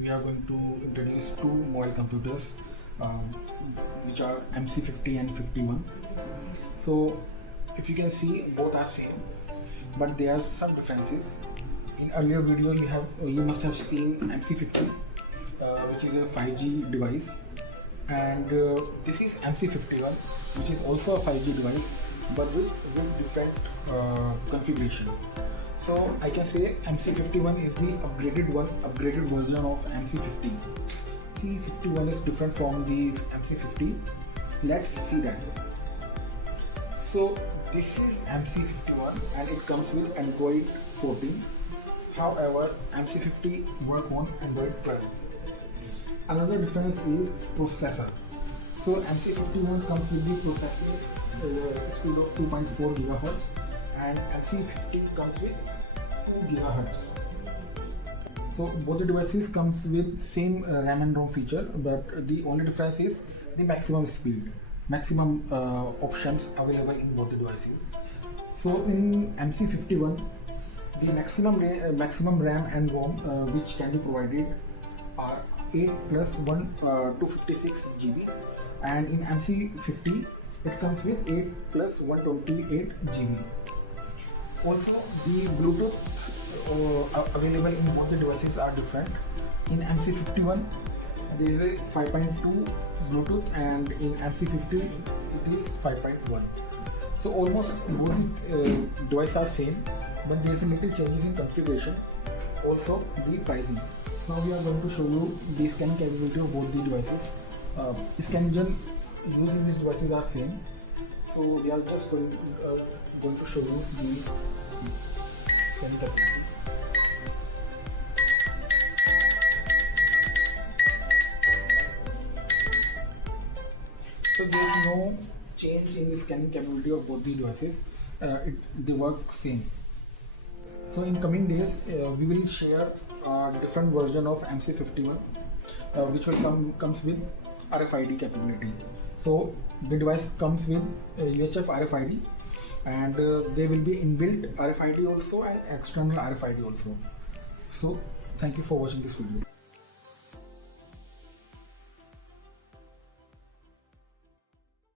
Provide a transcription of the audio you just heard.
we are going to introduce two mobile computers which are MC50 and 51. So if you can see, both are same, but there are some differences. In earlier video you must have seen MC50 which is a 5G device, and this is MC51 which is also a 5G device but with different configuration. So I can say MC51 is the upgraded version of MC50. MC51 is different from the MC50. Let's see that. So this is MC51 and it comes with Android 14. However, MC50 work on Android 12. Another difference is processor. So MC51 comes with the processing speed of 2.4 GHz and MC50 comes with 2 GHz. So both the devices comes with same RAM and ROM feature, but the only difference is the maximum speed, maximum options available in both the devices. So in MC51, the maximum RAM and ROM which can be provided are 8 plus 1 256 GB, and in MC50 it comes with 8 plus 128 GB. Also, the Bluetooth available in both the devices are different. In MC51 there is a 5.2 Bluetooth, and in MC50 it is 5.1. So almost both the devices are same, but there is a little changes in configuration, also the pricing. Now we are going to show you the scanning capability of both the devices. Scan engine used in these devices are same, so we are just going to show you the scanning capability. So there is no change in the scanning capability of both the devices. They work same. So in coming days we will share a different version of MC51 which will comes with RFID capability. So the device comes with UHF RFID, and there will be inbuilt RFID also and external RFID also. So thank you for watching this video.